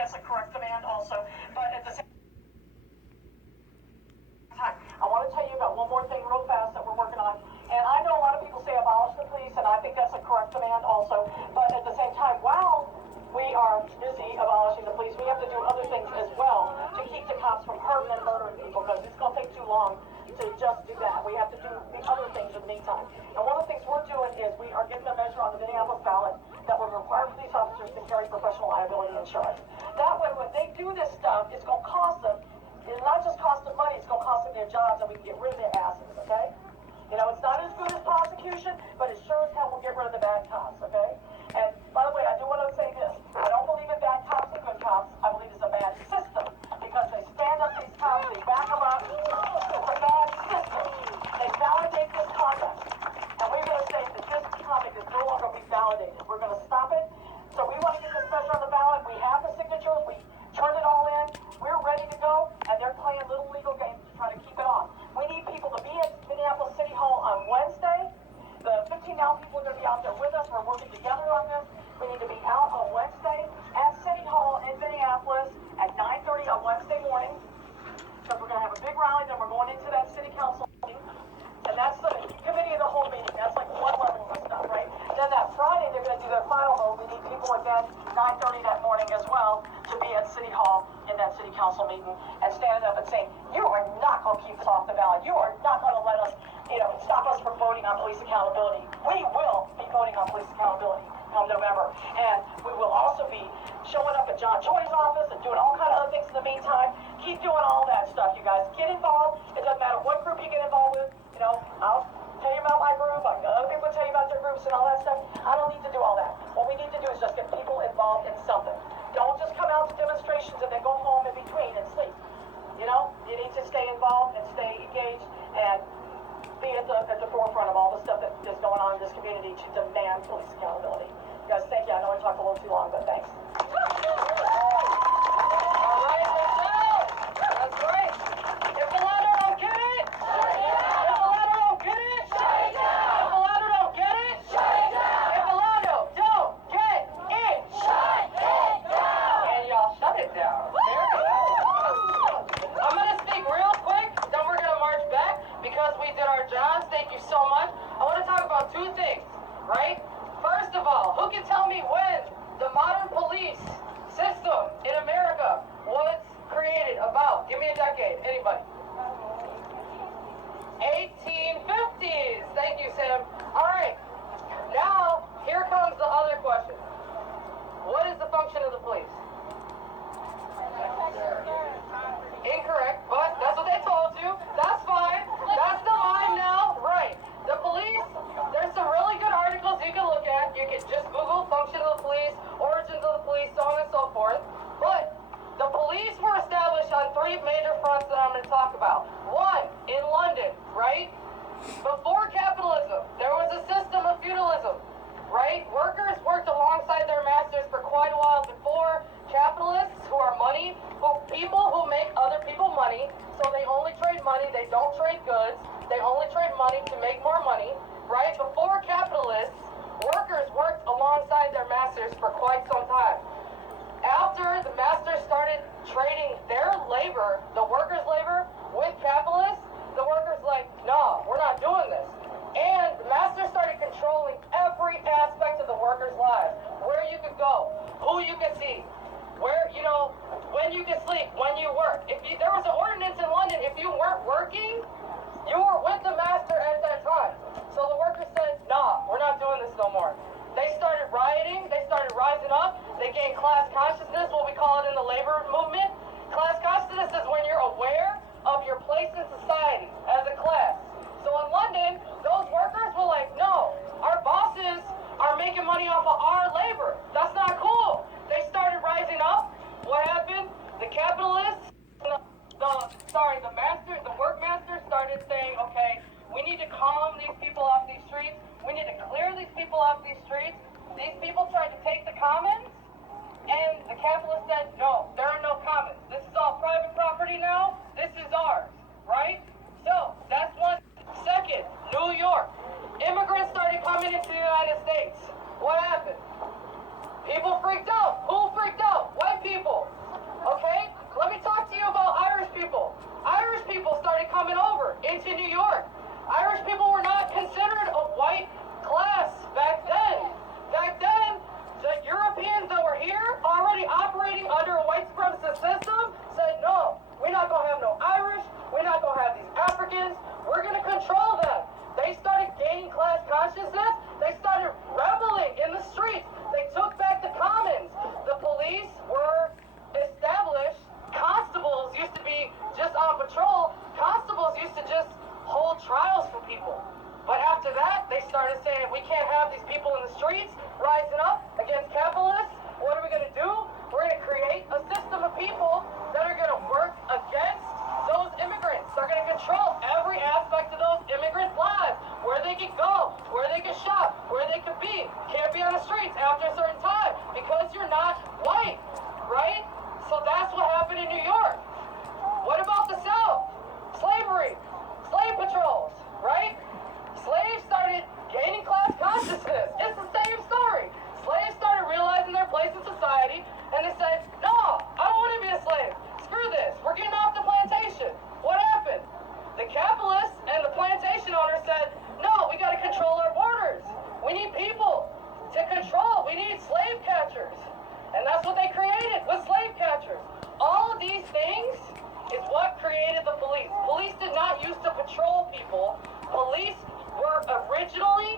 that's the correct demand also, but at the same time, I want to tell you about one more thing real fast that we're working on. And I know a lot of people say abolish the police, and I think that's a correct demand also. But at the same time, while we are busy abolishing the police, we have to do other things as well to keep the cops from hurting and murdering people, because it's going to take too long to just do that. We have to do the other things in the meantime. And one of the things we're doing is we are getting a measure on the Minneapolis ballot that would require police officers to carry professional liability insurance. That way, when they do this stuff, it's going to cost them. It's not just cost them money, it's going to cost them their jobs, and we can get rid of their asses, okay? You know, it's not as good as prosecution, but it sure as hell will get rid of the bad cops, okay? And by the way, I do want to say this. I don't believe in bad cops and good cops. I believe it's a bad system, because they stand up these cops, they back them up. It's a bad system. They validate this conduct. And we're going to say that this conduct is no longer being validated. We're going to stop it. So we want to get this measure on the ballot. We have the signatures. We turned it all in. We're ready to go, and they're playing little legal games to try to keep it on. We need people to be at Minneapolis City Hall on Wednesday. The 15 Now people are going to be out there with us. We're working together on this. We need to be out on Wednesday at City Hall in Minneapolis at 9:30 on Wednesday morning. So we're going to have a big rally, then we're going into that city council meeting. And that's the committee of the whole meeting. That's like one level of stuff, right? Then that Friday, they're going to do their final vote. We need people again, 9:30 that morning as well, to be at City Hall in that city council meeting and standing up and saying, you are not going to keep us off the ballot. You are not going to let us, stop us from voting on police accountability. We will be voting on police accountability come November. And we will also be showing up at John Joy's office and doing all kinds of other things in the meantime. Keep doing all that stuff, you guys. Get involved. It doesn't matter what group you get involved with. I'll tell you about my group. Other people tell you about their groups and all that stuff. I don't need to do all that. What we need to do is just get people involved in something. Don't just come out to demonstrations and then go home in between and sleep. You need to stay involved and stay engaged and be at the forefront of all the stuff that is going on in this community to demand police accountability. You guys, thank you. I know I talked a little too long, but thanks. All right, Michelle. That's great. If the ladder don't get it, if the ladder don't get it, if the ladder don't get it, if the ladder don't get it, shut it down. And y'all shut it down. There we go. I'm going to speak real quick, then we're going to march back because we did our jobs. Thank you so much. I want to talk about two things, right? First of all, who can tell me when the modern police system in America was created? About? Give me a decade. Anybody? 1850s. Thank you, Sam. All right. Now, here comes the other question. What is the function of the police? Incorrect, but that's what they told you. That's fine. That's the line now. Right. The police, there's some really good articles you can look at. You can just Google function of the police, origins of the police, so on and so forth. But the police were established on three major fronts that I'm going to talk about. One, in London, right? Before capitalism, there was a system of feudalism, right? Workers worked alongside their masters for quite a while before capitalists, who are money, people who make other people money, so they only trade money, they don't trade goods, they only trade money to make more money, right? Before capitalists, workers worked alongside their masters for quite some time. After the masters started trading their labor, the workers' labor, with capitalists, the workers like, no, we're not doing this. And the masters started controlling every aspect of the workers' lives. Where you could go, who you could see, where, when you could sleep, when you work. There was an ordinance in London, if you weren't working, you were with the master at that time. So the workers said, nah, we're not doing this no more. They started rioting, they started rising up, they gained class consciousness, what we call it in the labor movement. Class consciousness is when you're aware of your place in society as a class. So in London, those workers were like, no, our bosses are making money off of our labor. That's not cool. They started rising up. What happened? The capitalists, the masters, the work masters started saying, okay, we need to calm these people off these streets. We need to clear these people off these streets. These people tried to take the commons, and the capitalists said, no, there are no commons. This is all private property now. This is ours, right? So that's one. Second, New York. Immigrants started coming into the United States. What happened? People freaked out. Who freaked out? White people. Okay? Let me talk to you about Irish people. Irish people started coming over into New York. Irish people were not considered a white class back then. Back then, the Europeans that were here, already operating under a white supremacist system, said, no, we're not going to have no Irish. We're not going to have these Africans. We're going to control them. They started gaining class consciousness. They started rebelling in the streets. They took back the commons. The police were established. Constables used to be just on patrol. Constables used to just hold trials for people. But after that, they started saying, we can't have these people in the streets rising up against capitalists. What are we going to do? We're going to create a system of people that are going to work against those immigrants. They're going to control every aspect of those immigrants' lives. Where they can go, where they can shop, where they can be. Can't be on the streets after a certain time because you're not white, right? So that's what happened in New York. What about the South? Slavery, slave patrols, right? Slaves started gaining class consciousness. It's the same story. Slaves started realizing their place in society, and they said, no, I don't want to be a slave. Screw this. We're getting off the plantation. What happened? The capitalists and the plantation owners said, no, we got to control our borders. We need people to control. We need slave catchers. And that's what they created, with slave catchers. All of these things is what created the police. Police did not used to patrol people. Police were originally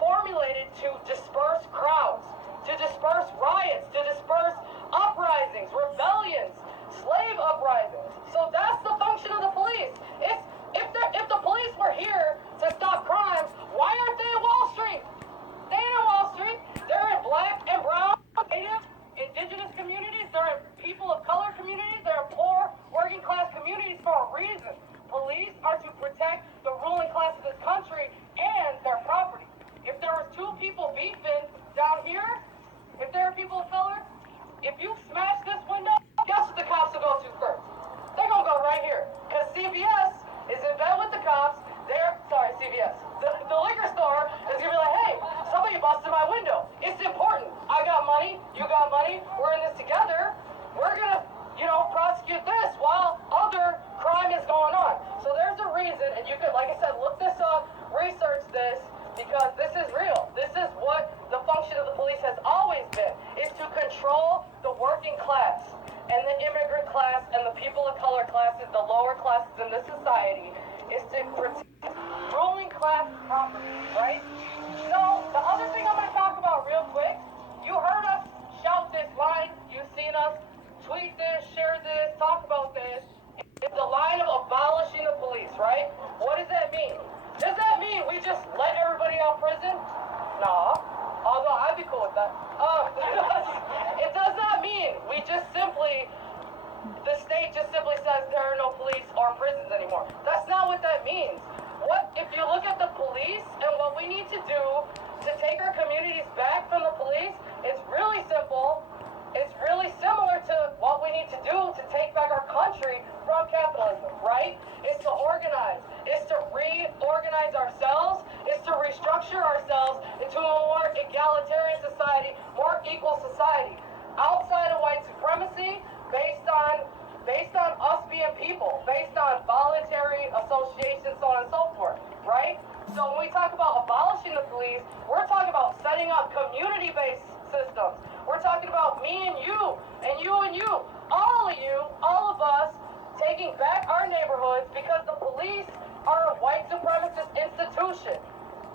formulated to disperse crowds, to disperse riots, to disperse uprisings, rebellions, slave uprisings. So that's the function of the police. If the police were here to stop crime, why aren't they in Wall Street? They ain't in Wall Street. They're in black and brown, native, indigenous communities. They're in people of color communities. They're in poor, working class communities for a reason. Police are to protect the ruling class of this country and their property. If there was two people beefing down here, if there are people of color, if you smash this window, guess what the cops will go to first? They're gonna go right here. Because CVS is in bed with the cops. CVS. The liquor store is gonna be like, hey, somebody busted my window. It's important. I got money, you got money, we're in this together. We're gonna, prosecute this while other crime is going on. So there's a reason, and you could, like I said, look this up, research this, because this is real. This is what the function of the police has always been, is to control the working class and the immigrant class and the people of color classes, the lower classes in this society, is to protect ruling class property, right? So the other thing I'm going to talk about real quick, you heard us shout this line, you've seen us tweet this, share this, talk about this. It's the line of abolishing the police, right? What does that mean? Does that mean we just let everybody out of prison? No. Although I'd be cool with that. It does not mean we just simply, the state just simply says there are no police or prisons anymore. That's not what that means. If you look at the police and what we need to do to take our communities back from the police, it's really simple. It's really similar to what we need to do to take back our country from capitalism, right? It's to organize. It's to reorganize ourselves. It's to restructure ourselves into a more egalitarian society, more equal society, outside of white supremacy, based on us being people, based on voluntary associations, so on and so forth, right? So when we talk about abolishing the police, we're talking about setting up community-based systems. We're talking about me and you, and you and you, all of us, taking back our neighborhoods because the police are a white supremacist institution.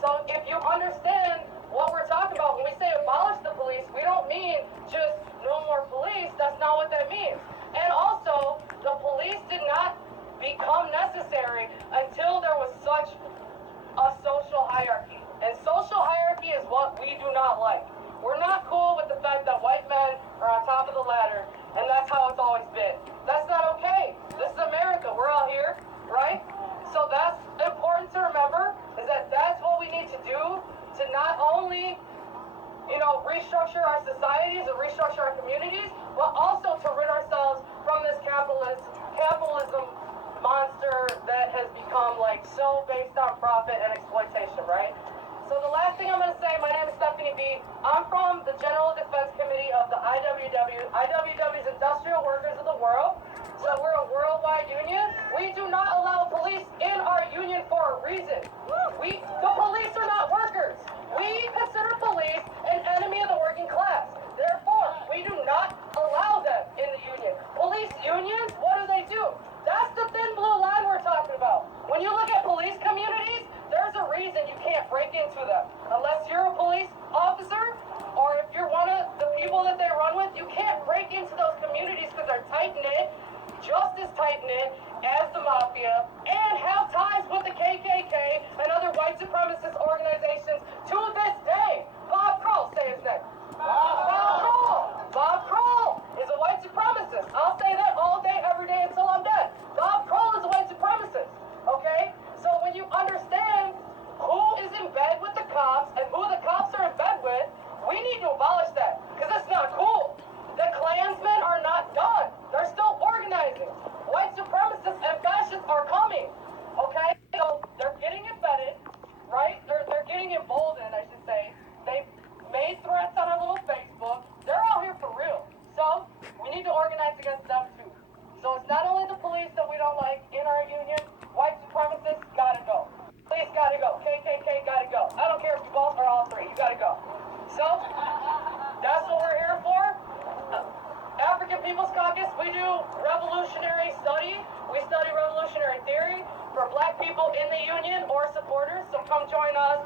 So if you understand what we're talking about, when we say abolish the police, we don't mean just no more police. That's not what that means. And also, the police did not become necessary until there was such a social hierarchy. And social hierarchy is what we do not like. We're not cool with the fact that white men are on top of the ladder, and that's how it's always been. That's not okay. This is America. We're all here, right? So that's important to remember, is that that's what we need to do to not only, restructure our societies and restructure our communities, but also to rid ourselves from this capitalism monster that has become so based on profit and exploitation, right? So the last thing I'm going to say, my name is Stephanie B. I'm from the the General Defense Committee of the IWW. IWW is Industrial Workers of the World. So we're a worldwide union. We do not allow police in our union for a reason. The police are not workers. We consider police an enemy of the working class. Therefore, we do not allow them in the union. Police unions, what do? That's the thin blue line we're talking about. When you look at police communities, there's a reason you can't break into them. Unless you're a police officer, or if you're one of the people that they run with, you can't break into those communities because they're tight-knit, just as tight-knit as the mafia, and have ties with the KKK and other white supremacist organizations to this day. Bob Kroll, say his name. Bob Kroll is a white supremacist. I'll say that all day, every day until I'm dead. Bob Kroll is a white supremacist. Okay? So when you understand who is in bed with the cops and who the cops are in bed with, we need to abolish that. Because it's not cool. The Klansmen are not done. They're still organizing. White supremacists and fascists are coming. Okay? So they're getting embedded, right? They're getting emboldened, I should say. They've made threats on our little Facebook. They're out here for real. So we need to organize against them too. So it's not only the police that we don't like in our union. White supremacists gotta go. Police gotta go. KKK gotta go. I don't care if you both or all three. You gotta go. So that's what we're here for. African People's Caucus, we do revolutionary study. We study revolutionary theory for black people in the union or supporters. So come join us.